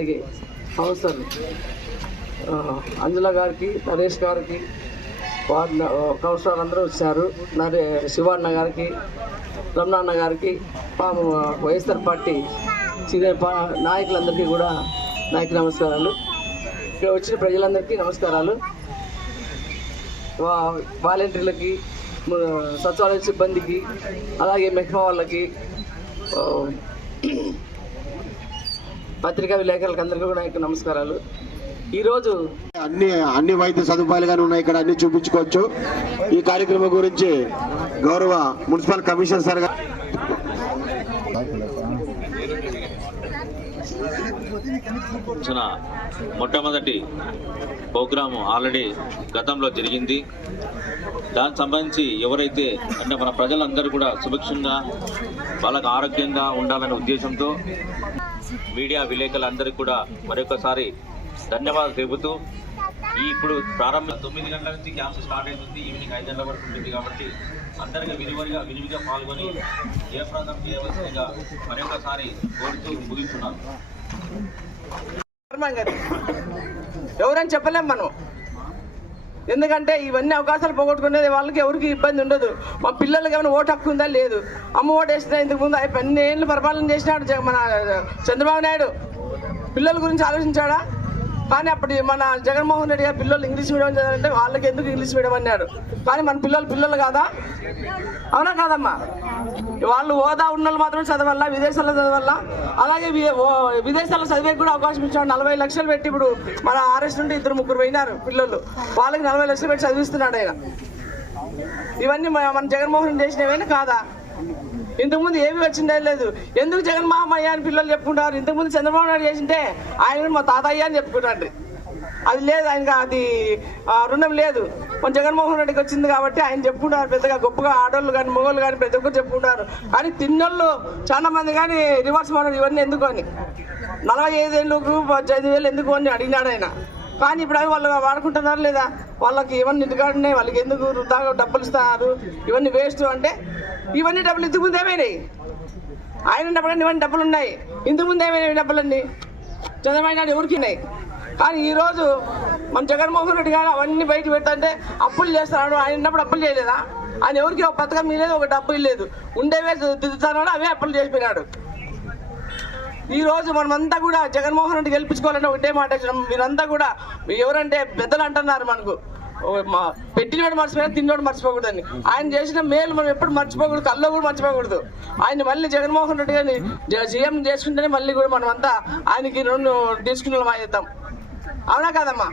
అలాగే సంస్థలు ఆ, అంజల గారికి నరేష్ గారికి వార్డు కౌన్సిలర్ అందరూ వచ్చారు. నరే శివాన్న గారికి రమణాన్న గారికి పాము వైఎస్ఆర్ పార్టీ సీనియర్ పా నాయకులందరికీ కూడా నాయకు నమస్కారాలు. ఇక్కడ వచ్చిన ప్రజలందరికీ నమస్కారాలు. వా వాలంటీర్లకి సచివాలయ సిబ్బందికి అలాగే మెహ్మా వాళ్ళకి పత్రికా విలేకరులకు అందరికీ కూడా నాకు నమస్కారాలు. ఈరోజు అన్ని అన్ని వైద్య సదుపాయాలు కానీ ఉన్నాయి ఇక్కడ అన్ని చూపించుకోవచ్చు. ఈ కార్యక్రమం గురించి గౌరవ మున్సిపల్ కమిషనర్ సార్ మొట్టమొదటి ప్రోగ్రాము ఆల్రెడీ గతంలో జరిగింది. దానికి సంబంధించి ఎవరైతే అంటే మన ప్రజలందరూ కూడా సుభిక్షంగా వాళ్ళకు ఆరోగ్యంగా ఉండాలనే ఉద్దేశంతో మీడియా విలేకరులందరికీ కూడా మరొకసారి ధన్యవాదాలు చెబుతూ ఈ ఇప్పుడు ప్రారంభ తొమ్మిది గంటల నుంచి క్యాంప్ స్టార్ట్ అవుతుంది ఈవినింగ్ ఐదు గంటల వరకు ఉంటుంది కాబట్టి అందరికీ విరివిగా విరివిగా పాల్గొని జయప్రదం చేయవలసిందిగా మరొకసారి కోరుతూ ముగిస్తున్నాను ఎవరని చెప్పలేం మనం. ఎందుకంటే ఇవన్నీ అవకాశాలు పోగొట్టుకునేది వాళ్ళకి ఎవరికి ఇబ్బంది ఉండదు. మా పిల్లలకి ఏమైనా ఓటు హక్కు ఉందా? లేదు. అమ్మ ఓటు వేసిన ఇంతకు ముందు అన్ని ఏళ్ళు పరిపాలన చేసినాడు మన చంద్రబాబు నాయుడు? పిల్లల గురించి ఆలోచించాడా? కానీ అప్పుడు మన జగన్మోహన్ రెడ్డి గారు పిల్లలు ఇంగ్లీష్ మీడియం చదవాలంటే వాళ్ళకి ఎందుకు ఇంగ్లీష్ మీడియం అన్నాడు. కానీ మన పిల్లలు పిల్లలు కాదా? అవునా కాదమ్మా? వాళ్ళు హోదా ఉన్న వాళ్ళు మాత్రం చదవాలా విదేశాల్లో చదవాలా అలాగే వి- విదేశాల్లో చదివే కూడా అవకాశం ఇచ్చాడు. నలభై లక్షలు పెట్టి ఇప్పుడు మన ఆర్ఎస్ నుండి ఇద్దరు ముగ్గురు పోయినారు పిల్లలు. వాళ్ళకి నలభై లక్షలు పెట్టి చదివిస్తున్నాడు ఆయన. ఇవన్నీ మన మన జగన్మోహన్ రెడ్డి చేసినవేనా కాదా? ఇంతకుముందు ఏమి వచ్చిందే లేదు. ఎందుకు జగన్ మామయ్య అని పిల్లలు చెప్పుకుంటారు? ఇంతకుముందు చంద్రబాబు నాయుడు చేసింటే ఆయన మా తాతయ్య అని చెప్పుకుంటారు అది లేదు ఆయన అది రుణం లేదు. మన జగన్మోహన్ రెడ్డికి వచ్చింది కాబట్టి ఆయన చెప్పుకుంటారు పెద్దగా గొప్పగా ఆడోళ్ళు కానీ మొగోళ్ళు కానీ ప్రతి ఒక్కరు చెప్పుకుంటారు. కానీ తిన్నోళ్ళు చాలా మంది కానీ రివర్స్ మోడల్ ఇవన్నీ ఎందుకు అని? నలభై ఐదేళ్ళు పద్దెనిమిది వేలు ఎందుకు అని అడిగినాడు ఆయన. కానీ ఇప్పుడు అవి వాళ్ళు వాడుకుంటున్నారు లేదా? వాళ్ళకి ఇవన్నీ ఇంటికాడనే వాళ్ళకి ఎందుకు వృధాగా డబ్బులు ఇస్తున్నారు? ఇవన్నీ వేస్ట్ అంటే ఇవన్నీ డబ్బులు ఇంతకుముందు ఏమైనాయి? ఆయన ఉన్నప్పుడు ఇవన్నీ డబ్బులు ఉన్నాయి. ఇంతకుముందు ఏమైనాయి డబ్బులన్నీ? చంద్రబాబు నాయుడు ఎవరికి ఉన్నాయి? కానీ ఈరోజు మన జగన్మోహన్ రెడ్డి గారు అవన్నీ బయట పెట్టంటే అప్పులు చేస్తున్నాడు. ఆయన ఉన్నప్పుడు అప్పులు చేయలేదా? ఆయన ఎవరికి ఒక పథకం ఇవ్వలేదు ఒక డబ్బు ఇవ్వలేదు. ఉండేవే దిద్దుతున్నాడు అవే అప్పులు చేసిపోయినాడు. ఈ రోజు మనమంతా కూడా జగన్మోహన్ రెడ్డి గెలిపించుకోవాలంటే ఒకటే మాట మీరంతా కూడా ఎవరంటే పెద్దలు అంటున్నారు మనకు. మా పెట్టినోడు మర్చిపోయినా తిన్నోడు మర్చిపోకూడదని. ఆయన చేసిన మేలు మనం ఎప్పుడు మర్చిపోకూడదు కల్లో కూడా మర్చిపోకూడదు. ఆయన మళ్ళీ జగన్మోహన్ రెడ్డి గారిని జ- సీఎం చేసుకుంటేనే మళ్ళీ కూడా మనం అంతా ఆయనకి రెండు తీసుకున్న మాయిద్దాం అవునా కాదమ్మా?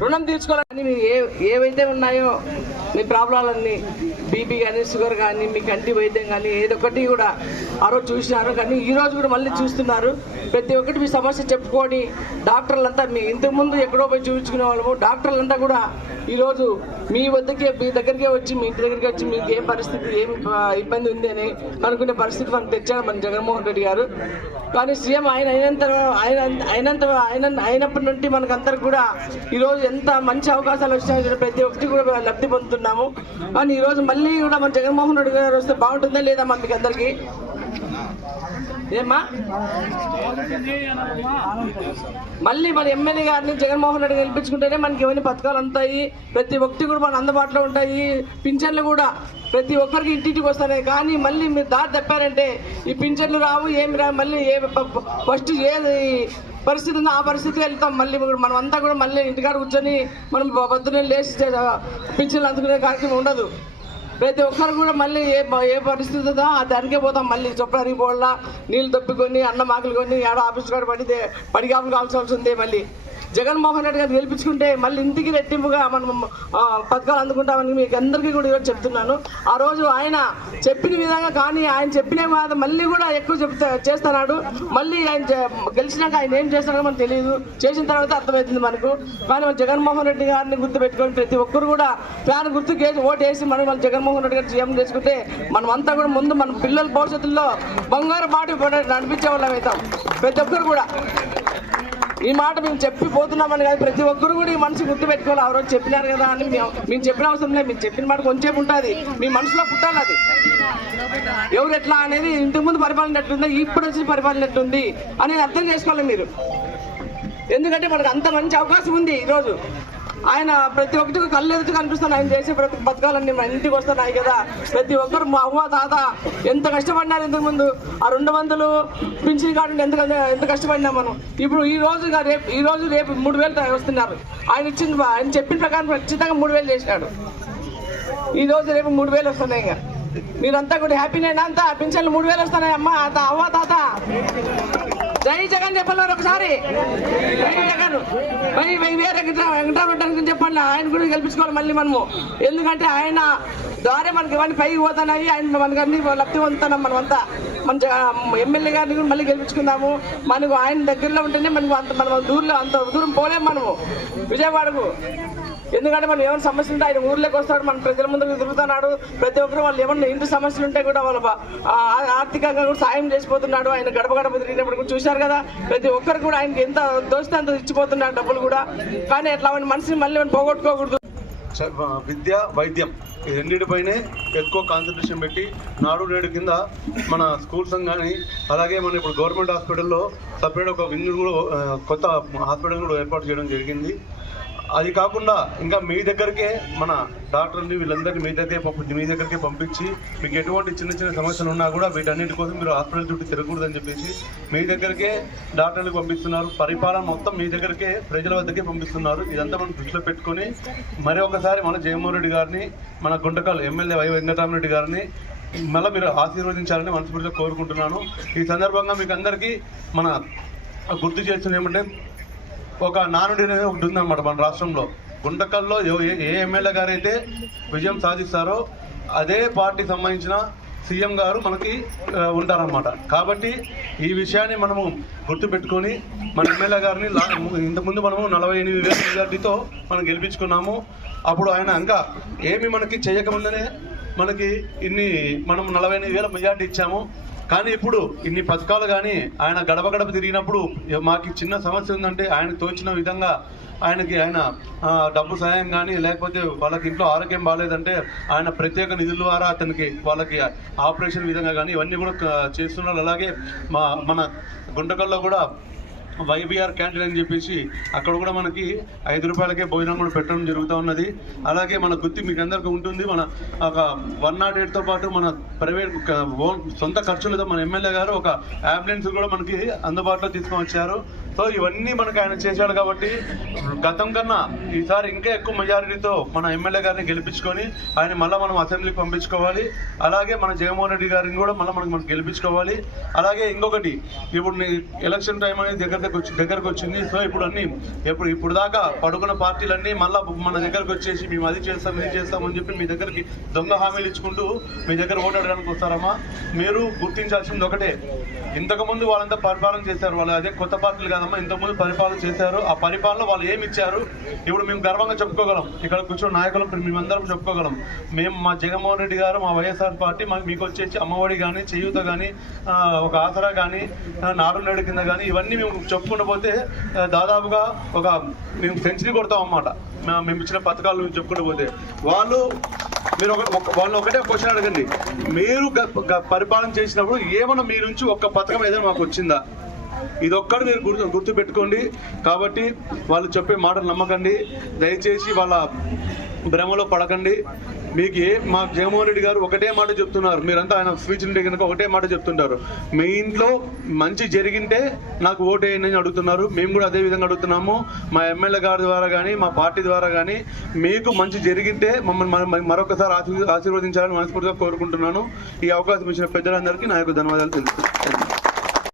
రుణం తీర్చుకోవాలని ఏ ఏవైతే ఉన్నాయో మీ ప్రాబ్లాలన్నీ బీపీ కానీ షుగర్ కానీ మీ కంటి వైద్యం కానీ ఏదొకటి కూడా ఆ రోజు చూసినారు. కానీ ఈ రోజు కూడా మళ్ళీ చూస్తున్నారు. ప్రతి ఒక్కటి మీ సమస్య చెప్పుకొని డాక్టర్లంతా మీ ఇంతకుముందు ఎక్కడో పోయి చూపించుకునే వాళ్ళము. డాక్టర్లంతా కూడా ఈరోజు మీ వద్దకే మీ దగ్గరికే వచ్చి మీ ఇంటి దగ్గరికి వచ్చి మీకు ఏ పరిస్థితి ఏం ఇబ్బంది ఉంది అని అనుకునే పరిస్థితి మనం తెచ్చాడు మన జగన్మోహన్ రెడ్డి గారు. కానీ సీఎం ఆయన అయినంత ఆయన అయినంత ఆయన అయినప్పటి నుండి మనకందరికి కూడా ఈరోజు ఎంత మంచి అవకాశాలు వచ్చినాయో ప్రతి ఒక్కటి కూడా లబ్ధి పొందుతున్నాము కానీ ఈరోజు మళ్ళీ కూడా మన జగన్మోహన్ రెడ్డి గారు వస్తే బాగుంటుందా లేదా మన మీకు అందరికీ? ఏమ్మా? మళ్ళీ మన ఎమ్మెల్యే గారిని జగన్మోహన్ రెడ్డి గెలిపించుకుంటేనే మనకి ఇవన్నీ పథకాలు ఉంటాయి ప్రతి ఒక్కటి కూడా మన అందుబాటులో ఉంటాయి. పింఛన్లు కూడా ప్రతి ఒక్కరికి ఇంటింటికి వస్తాయి కానీ మళ్ళీ మీరు దారి తప్పారంటే ఈ పింఛన్లు రావు ఏమి రావు మళ్ళీ ఏ ఫస్ట్ ఏది పరిస్థితి ఉందో ఆ పరిస్థితికి వెళ్తాం. మళ్ళీ మనం అంతా కూడా మళ్ళీ ఇంటికాడ కూర్చొని మనం పొద్దున్నే లేచి పింఛన్లు అందుకునే కార్యక్రమం ఉండదు. ప్రతి ఒక్కరు కూడా మళ్ళీ ఏ ఏ పరిస్థితి ఉందో ఆ దానికే పోతాం. మళ్ళీ చొప్పడానికి పోవాలా నీళ్ళు తప్పుకొని అన్నం ఆకులు కొని ఆడ ఆఫీస్ కూడా పడితే పడిగాపులు కావాల్సి ఉంది మళ్ళీ. జగన్మోహన్ రెడ్డి గారు గెలిపించుకుంటే మళ్ళీ ఇంటికి రెట్టింపుగా మనం పథకాలు అందుకుంటామని మీకు అందరికీ కూడా ఈరోజు చెప్తున్నాను. ఆ రోజు ఆయన చెప్పిన విధంగా కానీ ఆయన చెప్పిన మాట మళ్ళీ కూడా ఎక్కువ చెప్తా చేస్తున్నాడు. మళ్ళీ ఆయన గెలిచినాక ఆయన ఏం చేస్తాడో మనకు తెలియదు చేసిన తర్వాత అర్థమవుతుంది మనకు. కానీ మన జగన్మోహన్ రెడ్డి గారిని గుర్తు పెట్టుకొని ప్రతి ఒక్కరు కూడా ఫ్యాన్ గుర్తు ఓటు వేసి మనం మన జగన్మోహన్ రెడ్డి గారు సీఎం చేసుకుంటే మనం అంతా కూడా ముందు మన పిల్లల భవిష్యత్తులో బంగారు బాటి నడిపించే వాళ్ళం అవుతాం. ప్రతి ఒక్కరు కూడా. ఈ మాట మేము చెప్పిపోతున్నామని కాదు ప్రతి ఒక్కరు కూడా ఈ మనసు గుర్తు పెట్టుకోవాలి ఆ రోజు చెప్పినారు కదా అని మేము చెప్పిన అవసరం లేదు. మీరు చెప్పిన మాట కొంచెం ఉంటుంది. మీ మనసులో పుట్టాలి అది. ఎవరు ఎట్లా అనేది ఇంతకు ముందు పరిపాలన ఎట్లుంది ఇప్పుడు వచ్చి పరిపాలన ఎట్లుంది అనేది అర్థం చేసుకోవాలి మీరు. ఎందుకంటే మనకు అంత మంచి అవకాశం ఉంది ఈరోజు. ఆయన ప్రతి ఒక్కటి కళ్ళు ఎదుటి కనిపిస్తాను. ఆయన చేసే ప్రతి బతకాలన్నీ మా ఇంటికి వస్తున్నాయి కదా. ప్రతి ఒక్కరు మా అవ్వ తాత ఎంత కష్టపడినారు ఇంతకు ముందు? ఆ రెండు వందలు పింఛన్ కార్డు ఎంత ఎంత కష్టపడినాం మనం? ఇప్పుడు ఈ రోజు రేపు ఈ రోజు రేపు మూడు వేలు వస్తున్నారు. ఆయన ఇచ్చింది ఆయన చెప్పిన ప్రకారం ఖచ్చితంగా మూడు వేలు చేసినాడు. ఈ రోజు రేపు మూడు వేలు వస్తున్నాయి ఇంకా. మీరంతా కూడా హ్యాపీనేనా అంతా? పింఛన్లు మూడు వేలు వస్తున్నాయి అమ్మ అవ్వ తాత. జై జగన్ చెప్పాలి ఒకసారి. జై జగన్. మరి వేరే వెంకటరామరెడ్డి చెప్పండి ఆయన కూడా గెలిపించుకోవాలి మళ్ళీ మనము. ఎందుకంటే ఆయన ద్వారా మనకి ఇవన్నీ పైకి పోతున్నాయి. ఆయన మనకి అన్ని లబ్ధి పొందుతున్నాం మనమంతా. మన ఎమ్మెల్యే గారిని కూడా మళ్ళీ గెలిపించుకుందాము. మనకు ఆయన దగ్గరలో ఉంటేనే మనకు అంత మనం దూరంలో అంత దూరం పోలేము మనము. విజయవాడకు. ఎందుకంటే మనం ఏమైనా సమస్యలు ఉంటే ఆయన ఊర్లోకి వస్తాడు మన ప్రజల ముందుకు తిరుగుతున్నాడు. ప్రతి ఒక్కరు వాళ్ళు ఏమన్నా ఇంటి సమస్యలు ఉంటే కూడా వాళ్ళ ఆర్థికంగా కూడా సాయం చేసిపోతున్నాడు. ఆయన గడప గడప తిరిగినప్పుడు కూడా చూశారు కదా ప్రతి ఒక్కరు కూడా ఆయనకి ఎంత దోస్తే అంత ఇచ్చిపోతున్నాడు డబ్బులు కూడా. కానీ అట్లా మనిషిని మళ్ళీ పోగొట్టుకోకూడదు. విద్య వైద్యం ఈ రెండింటిపైనే ఎక్కువ కాన్సన్ట్రేషన్ పెట్టి నాడు నేడు కింద మన స్కూల్స్ కానీ అలాగే మన ఇప్పుడు గవర్నమెంట్ హాస్పిటల్లో సపరేట్ ఒక వింగ్ కూడా కొత్త హాస్పిటల్ కూడా ఏర్పాటు చేయడం జరిగింది. అది కాకుండా ఇంకా మీ దగ్గరికే మన డాక్టర్ని వీళ్ళందరినీ మీ దగ్గరే పంపి మీ దగ్గరికే పంపించి మీకు ఎటువంటి చిన్న చిన్న సమస్యలు ఉన్నా కూడా వీటన్నిటి కోసం మీరు హాస్పిటల్ చుట్టూ తిరగకూడదని చెప్పేసి మీ దగ్గరికే డాక్టర్ని పంపిస్తున్నారు. పరిపాలన మొత్తం మీ దగ్గరికే ప్రజల వద్దకే పంపిస్తున్నారు. ఇదంతా మనం దృష్టిలో పెట్టుకొని మరి ఒకసారి మన జగన్మోహన్ రెడ్డి గారిని మన గుంటకల్ ఎమ్మెల్యే వై వెంకటరామరెడ్డి గారిని మళ్ళీ మీరు ఆశీర్వదించాలని మనస్ఫూర్తిగా కోరుకుంటున్నాను. ఈ సందర్భంగా మీకు అందరికీ మన గుర్తు చేస్తుంది ఏమంటే ఒక నానుడి అనేది మన రాష్ట్రంలో. గుంటకల్లో ఏ ఏ ఎమ్మెల్యే గారు అయితే విజయం సాధిస్తారో అదే పార్టీకి సంబంధించిన సీఎం గారు మనకి ఉంటారన్నమాట. కాబట్టి ఈ విషయాన్ని మనము గుర్తుపెట్టుకొని మన ఎమ్మెల్యే గారిని ఇంతకుముందు మనము నలభై ఎనిమిది వేల మెజార్టీతో మనం గెలిపించుకున్నాము. అప్పుడు ఆయన ఇంకా ఏమి మనకి చేయకముందనే మనకి ఇన్ని మనం నలభై ఎనిమిది వేల మెజార్టీ ఇచ్చాము. కానీ ఇప్పుడు ఇన్ని పథకాలు కానీ ఆయన గడప గడప తిరిగినప్పుడు మాకు చిన్న సమస్య ఉందంటే ఆయన తోచిన విధంగా ఆయనకి ఆయన డబ్బు సహాయం కానీ లేకపోతే వాళ్ళకి ఇంట్లో ఆరోగ్యం బాగాలేదంటే ఆయన ప్రత్యేక నిధుల ద్వారా అతనికి వాళ్ళకి ఆపరేషన్ విధంగా కానీ ఇవన్నీ కూడా చేస్తున్నారు. అలాగే మా మన గుంటకల్లో కూడా వైబీఆర్ క్యాంటీన్ అని చెప్పేసి అక్కడ కూడా మనకి ఐదు రూపాయలకే భోజనం కూడా పెట్టడం జరుగుతూ ఉన్నది. అలాగే మన గుర్తి మీకు అందరికీ ఉంటుంది. మన ఒక వన్ నాట్ ఎయిట్తో పాటు మన ప్రైవేట్ సొంత ఖర్చులతో మన ఎమ్మెల్యే గారు ఒక అంబులెన్స్ కూడా మనకి అందుబాటులో తీసుకొని వచ్చారు. సో ఇవన్నీ మనకు ఆయన చేశాడు కాబట్టి గతం కన్నా ఈసారి ఇంకా ఎక్కువ మెజారిటీతో మన ఎమ్మెల్యే గారిని గెలిపించుకొని ఆయన మళ్ళీ మనం అసెంబ్లీకి పంపించుకోవాలి. అలాగే మన జగన్మోహన్ రెడ్డి గారిని కూడా మళ్ళీ మనకి మనం గెలిపించుకోవాలి. అలాగే ఇంకొకటి ఇప్పుడు నీ ఎలక్షన్ టైం అనేది దగ్గర దగ్గరకు వచ్చి దగ్గరకు వచ్చింది. సో ఇప్పుడు అన్ని ఇప్పుడు ఇప్పుడు దాకా పడుకున్న పార్టీలన్నీ మళ్ళీ మన దగ్గరకు వచ్చేసి మేము అది చేస్తాం ఇది చేస్తామని చెప్పి మీ దగ్గరికి దొంగ హామీలు ఇచ్చుకుంటూ మీ దగ్గర ఓటాడడానికి వస్తారమ్మా. మీరు గుర్తించాల్సింది ఒకటే. ఇంతకుముందు వాళ్ళంతా పరిపాలన చేశారు. వాళ్ళు అదే కొత్త పార్టీలు కాదమ్మా ఇంతకుముందు పరిపాలన చేశారు. ఆ పరిపాలన వాళ్ళు ఏమి ఇచ్చారు? ఇప్పుడు మేము గర్వంగా చెప్పుకోగలం. ఇక్కడ కూర్చొని నాయకులు మేమందరం చెప్పుకోగలం. మేము మా జగన్మోహన్ రెడ్డి గారు మా వైఎస్ఆర్ పార్టీ మాకు మీకు వచ్చేసి అమ్మఒడి కానీ చేయూత కానీ ఒక ఆసరా కానీ నారునేడు కింద కానీ ఇవన్నీ మేము చెప్పుకుంటూ పోతే దాదాపుగా ఒక మేము సెంచరీ కొడతాం అన్నమాట. మేము ఇచ్చిన పథకాలు మేము చెప్పుకుంటూ పోతే. వాళ్ళు మీరు ఒక ఒక- వాళ్ళు ఒకటే క్వశ్చన్ అడగండి. మీరు పరిపాలన చేసినప్పుడు ఏమన్నా మీ నుంచి ఒక్క పథకం ఏదైనా మాకు వచ్చిందా? ఇది మీరు గుర్తు గుర్తు పెట్టుకోండి కాబట్టి వాళ్ళు చెప్పే మాటలు నమ్మకండి. దయచేసి వాళ్ళ భ్రమలో పడకండి. మీకు ఏ మా జగన్మోహన్ రెడ్డి గారు ఒకటే మాట చెప్తున్నారు. మీరంతా ఆయన స్పీచ్ ఉంటే కనుక ఒకటే మాట చెప్తుంటారు. మీ ఇంట్లో మంచి జరిగింటే నాకు ఓటు వేయండి అని అడుగుతున్నారు. మేము కూడా అదే విధంగా అడుగుతున్నాము. మా ఎమ్మెల్యే గారి ద్వారా కానీ మా పార్టీ ద్వారా కానీ మీకు మంచి జరిగింటే మమ్మల్ని మరొకసారి ఆశీర్వదించాలని మనస్ఫూర్తిగా కోరుకుంటున్నాను. ఈ అవకాశం ఇచ్చిన పెద్దలందరికీ నా యొక్క ధన్యవాదాలు తెలుసు